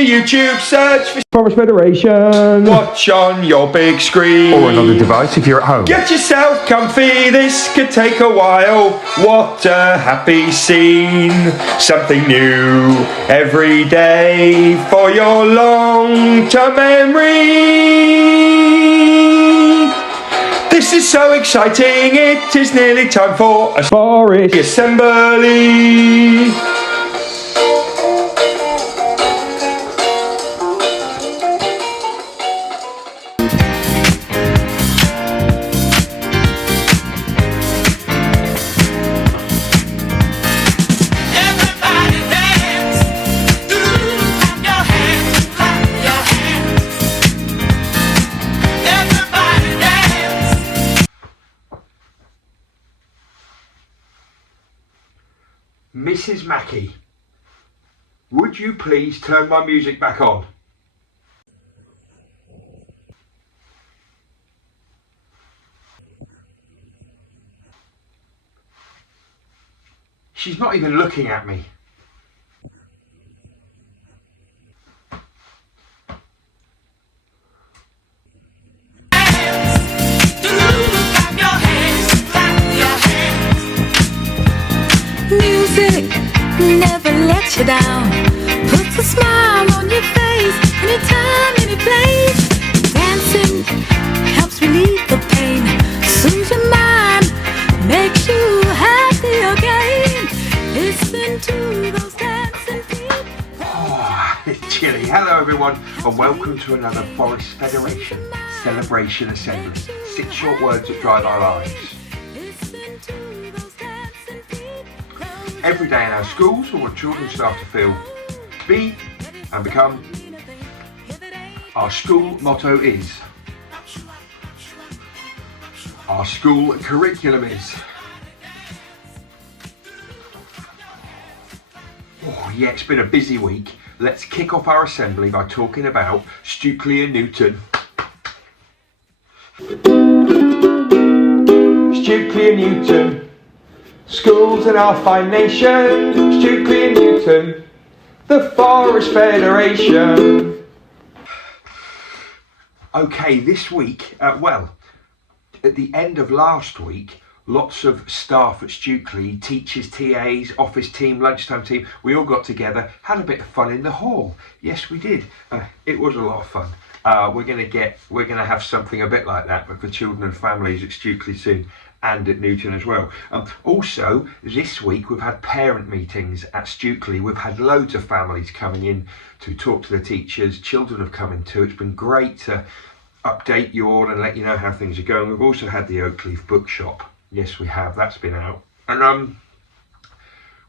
your YouTube, search for Forest Federation. watch on your big screen. Or another device if you're at home. Get yourself comfy, this could take a while. What a happy scene. Something new every day for your long-term memory. This is so exciting, it is nearly time for a Forest assembly. Mrs. Mackey, would you please turn my music back on? She's not even looking at me. Music never lets you down. Puts a smile on your face anytime, any place. Dancing helps relieve the pain, soothes your mind, makes you happy again. Listen to those dancing feet. Oh, it's chilly. Hello everyone and welcome to another Forest Federation Celebration Assembly. 6 short words that drive our lives. Listen to those dancing feet. Every day in our schools, we want children and staff to feel, be and become. Our school motto is. Our school curriculum is. Oh yeah, it's been a busy week. Let's kick off our assembly by talking about Stukely and Newton. Stukely and Newton. Schools in our fine nation, Stukely and Newton, the Forest Federation. Okay, this week, at the end of last week, lots of staff at Stukely, teachers, TAs, office team, lunchtime team, we all got together, had a bit of fun in the hall. Yes, we did. It was a lot of fun. We're gonna have something a bit like that for children and families at Stukely soon, and at Newton as well. Also, this week we've had parent meetings at Stukely. We've had loads of families coming in to talk to the teachers. Children have come in too. It's been great to update you all and let you know how things are going. We've also had the Oakleaf bookshop. Yes, we have. That's been out. And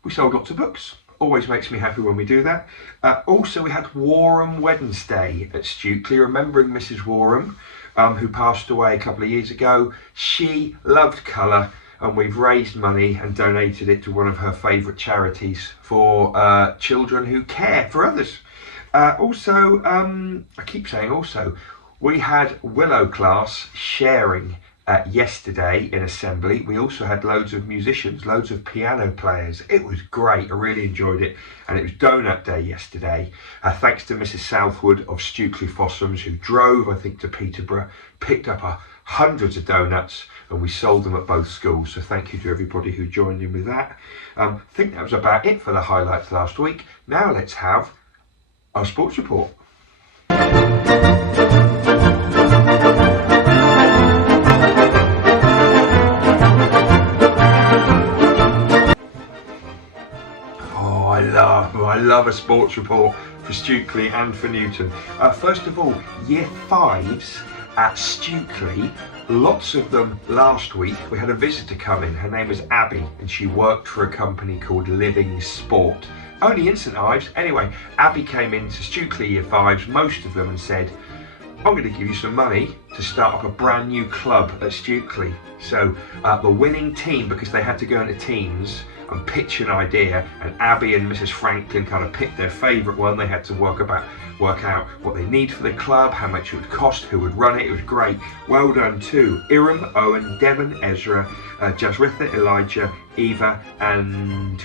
we sold lots of books. Always makes me happy when we do that. Also, we had Warham Wednesday at Stukely, remembering Mrs. Warham, who passed away a couple of years ago. She loved colour, and we've raised money and donated it to one of her favourite charities for children who care for others. Also, I keep saying also, we had Willow class sharing yesterday in assembly. We also had loads of musicians, loads of piano players. It was great. I really enjoyed it. And it was donut day yesterday. Thanks to Mrs. Southwood of Stukely Fossums, who drove, I think, to Peterborough, picked up hundreds of donuts, and we sold them at both schools. So thank you to everybody who joined in with that. I think that was about it for the highlights last week. Now let's have our sports report. I love a sports report for Stukely and for Newton. First of all, year 5s at Stukely, lots of them last week. We had a visitor come in. Her name was Abby, and she worked for a company called Living Sport. Only in St Ives. Anyway, Abby came into Stukely year 5s, most of them, and said, I'm going to give you some money to start up a brand new club at Stukely. So the winning team, because they had to go into teams and pitch an idea, and Abby and Mrs. Franklin kind of picked their favourite one. They had to work out what they need for the club, how much it would cost, who would run it. It was great. Well done to Iram, Owen, Devon, Ezra, Jasritha, Elijah, Eva, and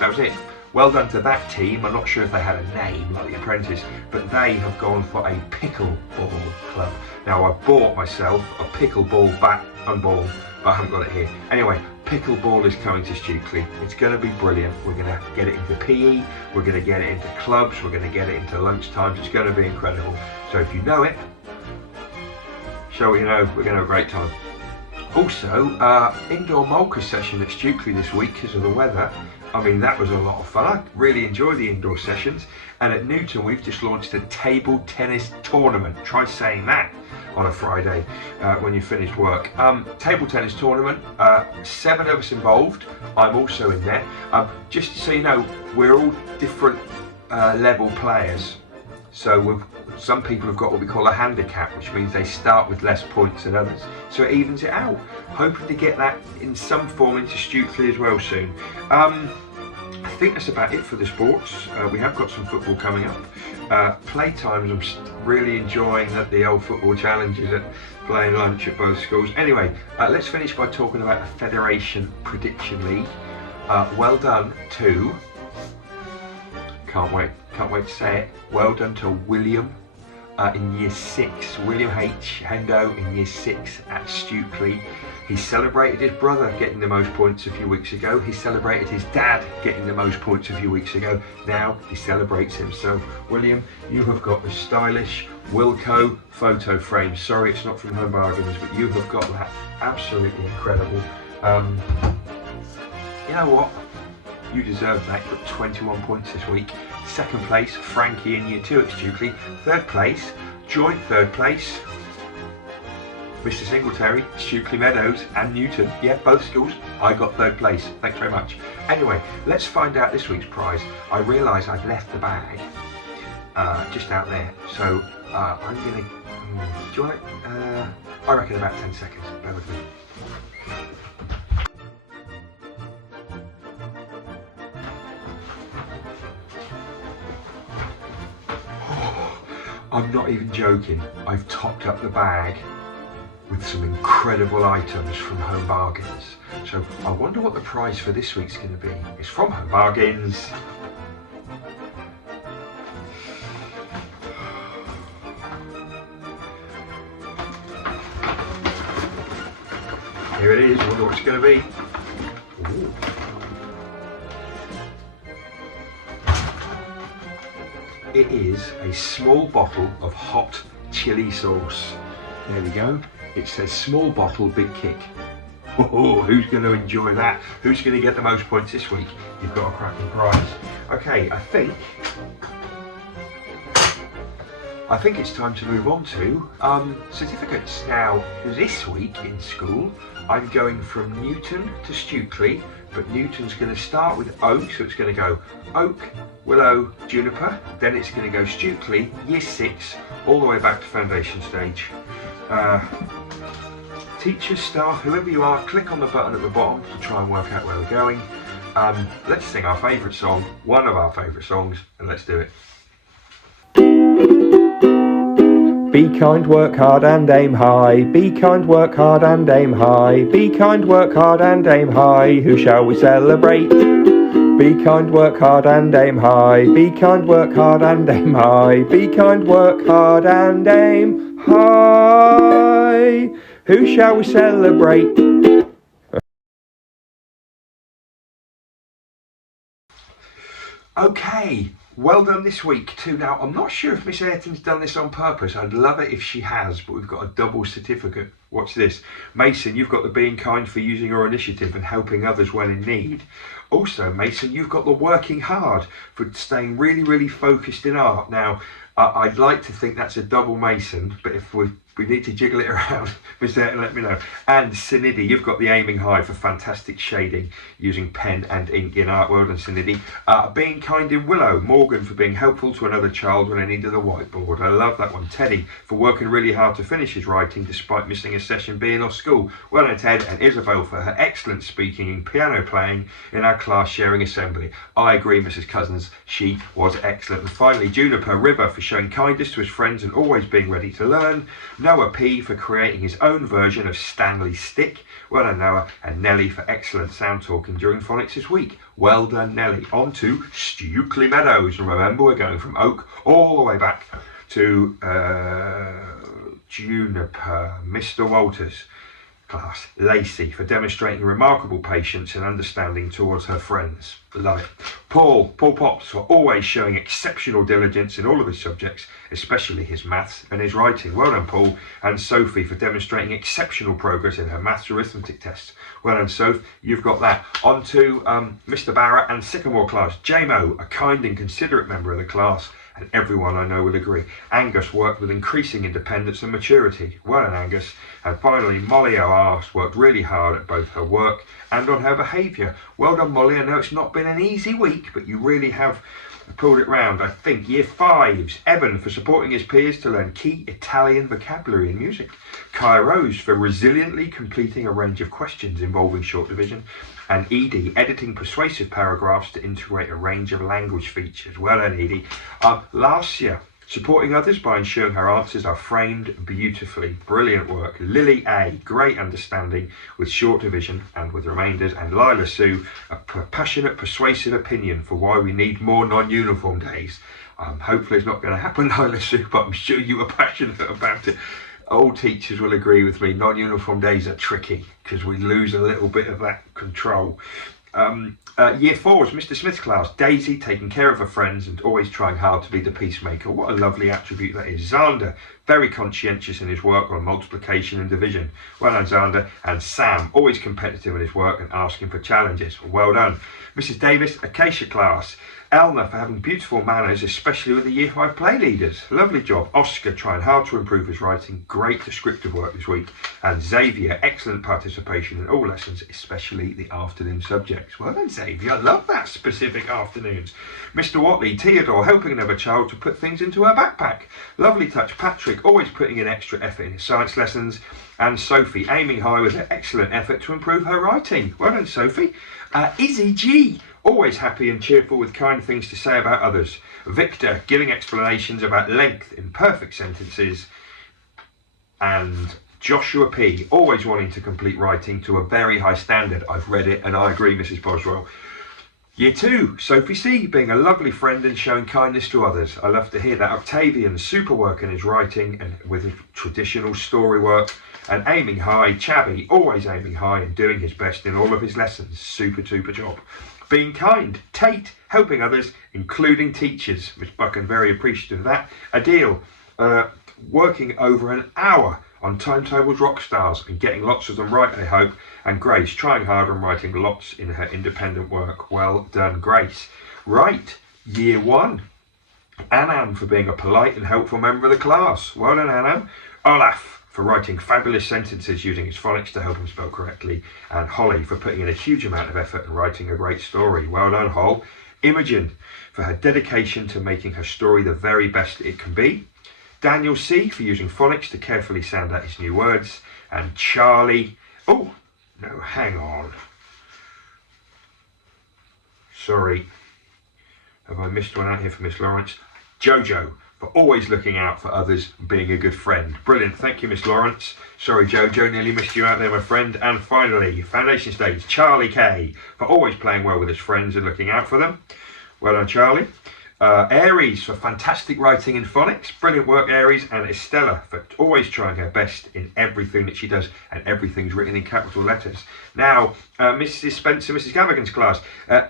that was it. well done to that team. I'm not sure if they had a name like The Apprentice, but they have gone for a pickleball club. Now, I bought myself a pickleball bat and ball, but I haven't got it here. Anyway, pickleball is coming to Stukely. It's going to be brilliant. We're going to get it into PE, we're going to get it into clubs, we're going to get it into lunchtimes. It's going to be incredible. So if you know it, show what you know. We're going to have a great time. Also, indoor Molka session at Stukely this week because of the weather. I mean, that was a lot of fun. I really enjoy the indoor sessions. And at Newton, we've just launched a table tennis tournament. Try saying that on a Friday when you finish work. Table tennis tournament, 7 of us involved. I'm also in there. Just so you know, we're all different level players. So some people have got what we call a handicap, which means they start with less points than others. So it evens it out. Hoping to get that in some form into Stukely as well soon. I think that's about it for the sports. We have got some football coming up. Playtimes, I'm really enjoying the old football challenges at playing lunch at both schools. Anyway, let's finish by talking about the Federation Prediction League. Well done to, can't wait to say it, well done to William in year 6, William H. Hendo in year 6 at Stukely. He celebrated his brother getting the most points a few weeks ago. He celebrated his dad getting the most points a few weeks ago. Now he celebrates himself. William, you have got the stylish Wilco photo frame. Sorry it's not from Home Bargains, but you have got that. Absolutely incredible. You know what? You deserve that. You got 21 points this week. Second place, Frankie in year 2 at Stukely. Third place, joint third place, Mr. Singletary, Stukely Meadows and Newton. Yeah, both schools. I got third place. Thanks very much. Anyway, let's find out this week's prize. I realised I'd left the bag just out there. So I'm going to... do you want it? I reckon about 10 seconds. Bear with me. I'm not even joking. I've topped up the bag with some incredible items from Home Bargains. So I wonder what the prize for this week's going to be. It's from Home Bargains. Here it is. I wonder what it's going to be. Ooh. It is a small bottle of hot chili sauce. There we go. It says small bottle, big kick. Oh, who's going to enjoy that? Who's going to get the most points this week? You've got a cracking prize. Okay, I think it's time to move on to certificates. Now, this week in school, I'm going from Newton to Stukely, but Newton's going to start with oak, so it's going to go oak, willow, juniper, then it's going to go Stukely, year 6, all the way back to foundation stage. Teachers, staff, whoever you are, click on the button at the bottom to try and work out where we're going. Let's sing our favourite song, one of our favourite songs, and let's do it. Be kind, work hard and aim high. Be kind, work hard and aim high. Be kind, work hard and aim high. Who shall we celebrate? Be kind, work hard and aim high. Be kind, work hard and aim high. Be kind, work hard and aim high. Who shall we celebrate? Okay, well done this week too. Now, I'm not sure if Miss Ayrton's done this on purpose. I'd love it if she has, but we've got a double certificate. Watch this. Mason, you've got the being kind for using your initiative and helping others when in need. Also, Mason, you've got the working hard for staying really, really focused in art. Now, I'd like to think that's a double Mason, but if we need to jiggle it around, Miss Ayrton, let me know. And Sinidi, you've got the aiming high for fantastic shading using pen and ink in art. Well done, Sinidi. Being kind in Willow. Morgan for being helpful to another child when they needed a whiteboard. I love that one. Teddy for working really hard to finish his writing despite missing a session being off school. Well done, Ted. And Isabel for her excellent speaking and piano playing in our class sharing assembly. I agree, Mrs. Cousins. She was excellent. And finally, Juniper River for showing kindness to his friends and always being ready to learn. Noah P for creating his own version of Stanley's Stick. Well done, Noah. And Nelly for excellent sound talking during phonics this week. Well done, Nelly. On to Stukely Meadows. And remember, we're going from Oak all the way back to Juniper. Mr. Walters class. Lacey for demonstrating remarkable patience and understanding towards her friends. Love it. Paul Potts for always showing exceptional diligence in all of his subjects, especially his maths and his writing. Well done, Paul. And Sophie for demonstrating exceptional progress in her maths arithmetic tests. Well done, Soph. You've got that. On to Mr. Barrett and Sycamore class. JMO, a kind and considerate member of the class, and everyone I know will agree. Angus worked with increasing independence and maturity. Well done, Angus. And finally, Molly O'Ars worked really hard at both her work and on her behaviour. Well done, Molly. I know it's not been an easy week, but you really have pulled it round. I think Year 5's Evan for supporting his peers to learn key Italian vocabulary and music. Kai Rose for resiliently completing a range of questions involving short division. And Edie editing persuasive paragraphs to integrate a range of language features. Well done, Edie. Lacia supporting others by ensuring her answers are framed beautifully. Brilliant work. Lily A, great understanding with short division and with remainders. And Lila Sue, a passionate, persuasive opinion for why we need more non-uniform days. Hopefully it's not going to happen, Lila Sue, but I'm sure you were passionate about it. All teachers will agree with me, non-uniform days are tricky because we lose a little bit of that control. Year 4's Mr. Smith's class. Daisy taking care of her friends and always trying hard to be the peacemaker. What a lovely attribute that is. Xander, very conscientious in his work on multiplication and division. Well done, Xander. And Sam, always competitive in his work and asking for challenges. Well done. Mrs. Davis, Acacia class. Elmer for having beautiful manners, especially with the Year 5 play leaders. Lovely job. Oscar trying hard to improve his writing. Great descriptive work this week. And Xavier, excellent participation in all lessons, especially the afternoon subjects. Well done, Xavier. I love that specific afternoons. Mr. Watley, Theodore helping another child to put things into her backpack. Lovely touch. Patrick always putting in extra effort in his science lessons. And Sophie aiming high with her excellent effort to improve her writing. Well done, Sophie. Izzy G, always happy and cheerful with kind things to say about others. Victor giving explanations about length in perfect sentences. And Joshua P, always wanting to complete writing to a very high standard. I've read it and I agree, Mrs. Boswell. Year 2, Sophie C, being a lovely friend and showing kindness to others. I love to hear that. Octavian, super work in his writing and with his traditional story work. And aiming high, Chabby, always aiming high and doing his best in all of his lessons. Super job. Being kind, Tate, helping others, including teachers. Miss Buchan, very appreciative of that. Adele, working over an hour on Timetables Rockstars and getting lots of them right, I hope. And Grace, trying hard and writing lots in her independent work. Well done, Grace. Right, Year 1. Anam for being a polite and helpful member of the class. Well done, Anam. Olaf for writing fabulous sentences using his phonics to help him spell correctly. And Holly for putting in a huge amount of effort and writing a great story. Well done, Hol. Imogen for her dedication to making her story the very best it can be. Daniel C for using phonics to carefully sound out his new words. And Charlie, oh, no, hang on. Sorry. Have I missed one out here for Miss Lawrence? Jojo, for always looking out for others and being a good friend. Brilliant, thank you, Miss Lawrence. Sorry, Jojo, nearly missed you out there, my friend. And finally, Foundation Stage, Charlie K, for always playing well with his friends and looking out for them. Well done, Charlie. Aries for fantastic writing in phonics. Brilliant work, Aries. And Estella for always trying her best in everything that she does, and everything's written in capital letters. Now, Mrs. Spencer, Mrs. Gavigan's class.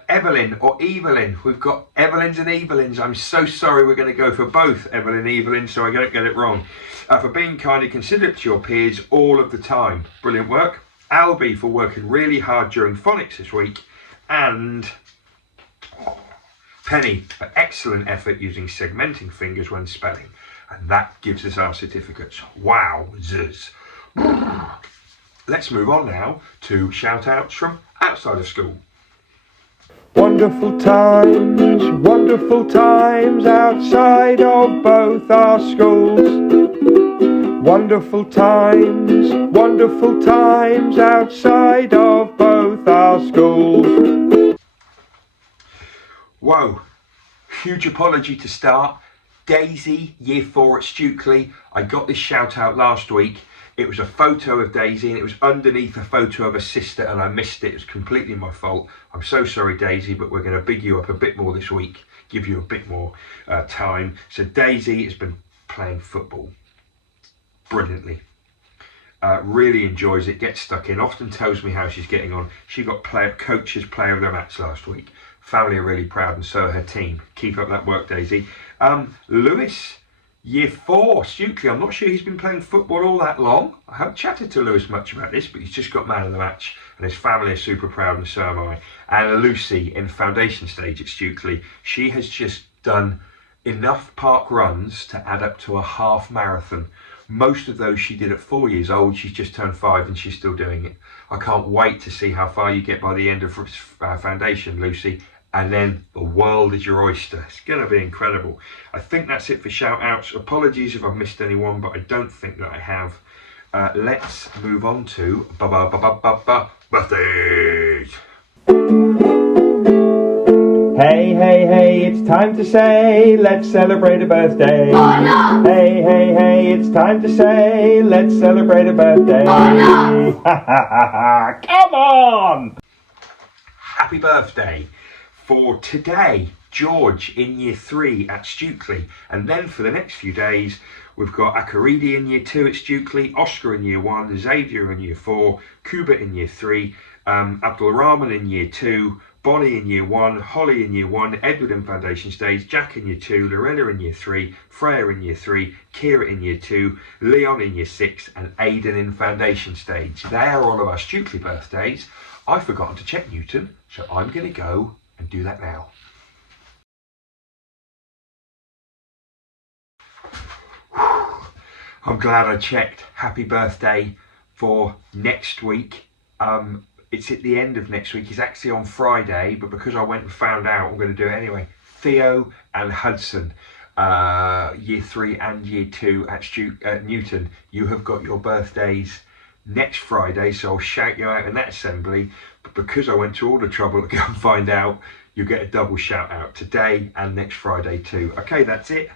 Evelyn or Evelyn. We've got Evelyns and Evelyns. I'm so sorry, we're going to go for both Evelyn and Evelyn, so I don't get it wrong. For being kind and considerate to your peers all of the time. Brilliant work. Albie for working really hard during phonics this week. And Penny for excellent effort using segmenting fingers when spelling. And that gives us our certificates. Wowzers. Let's move on now to shout outs from outside of school. Wonderful times outside of both our schools. Wonderful times outside of both our schools. Whoa, huge apology to start. Daisy, year 4 at Stukely. I got this shout out last week. It was a photo of Daisy and it was underneath a photo of her sister and I missed it. It was completely my fault. I'm so sorry, Daisy, but we're going to big you up a bit more this week, give you a bit more time. So Daisy has been playing football brilliantly. Really enjoys it, gets stuck in, often tells me how she's getting on. She got coach's player of the match last week. Family are really proud and so are her team. Keep up that work, Daisy. Lewis, year 4, Stukely. I'm not sure he's been playing football all that long. I haven't chatted to Lewis much about this, but he's just got man of the match and his family are super proud and so am I. And Lucy in foundation stage at Stukely. She has just done enough park runs to add up to a half marathon. Most of those she did at 4 years old. She's just turned 5 and she's still doing it. I can't wait to see how far you get by the end of foundation, Lucy. And then the world is your oyster. It's going to be incredible. I think that's it for shout outs. Apologies if I've missed anyone, but I don't think that I have. Let's move on to birthdays. Hey, hey, hey, it's time to say, let's celebrate a birthday. Oh no! Hey, hey, hey, it's time to say, let's celebrate a birthday. Oh no! Come on! Happy birthday for today, George in year 3 at Stukely. And then for the next few days, we've got Akaridi in year 2 at Stukely, Oscar in year 1, Xavier in year 4, Kuba in year 3, Abdul Rahman in year 2, Bonnie in year 1, Holly in year 1, Edward in foundation stage, Jack in year 2, Lorella in year 3, Freya in year 3, Kira in year 2, Leon in year 6, and Aidan in foundation stage. They are all of our Stukely birthdays. I've forgotten to check Newton, so I'm going to go and do that now. I'm glad I checked. Happy birthday for next week. It's at the end of next week. It's actually on Friday, but because I went and found out, I'm going to do it anyway. Theo and Hudson, year 3 and year 2 at Newton, you have got your birthdays next Friday, so I'll shout you out in that assembly. But because I went to all the trouble to go and find out, you get a double shout out today and next Friday too. Okay, that's it.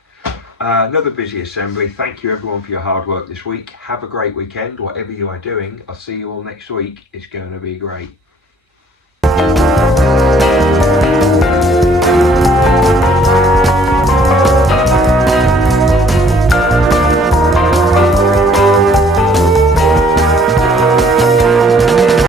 Another busy assembly. Thank you everyone for your hard work this week. Have a great weekend, whatever you are doing. I'll see you all next week. It's going to be great.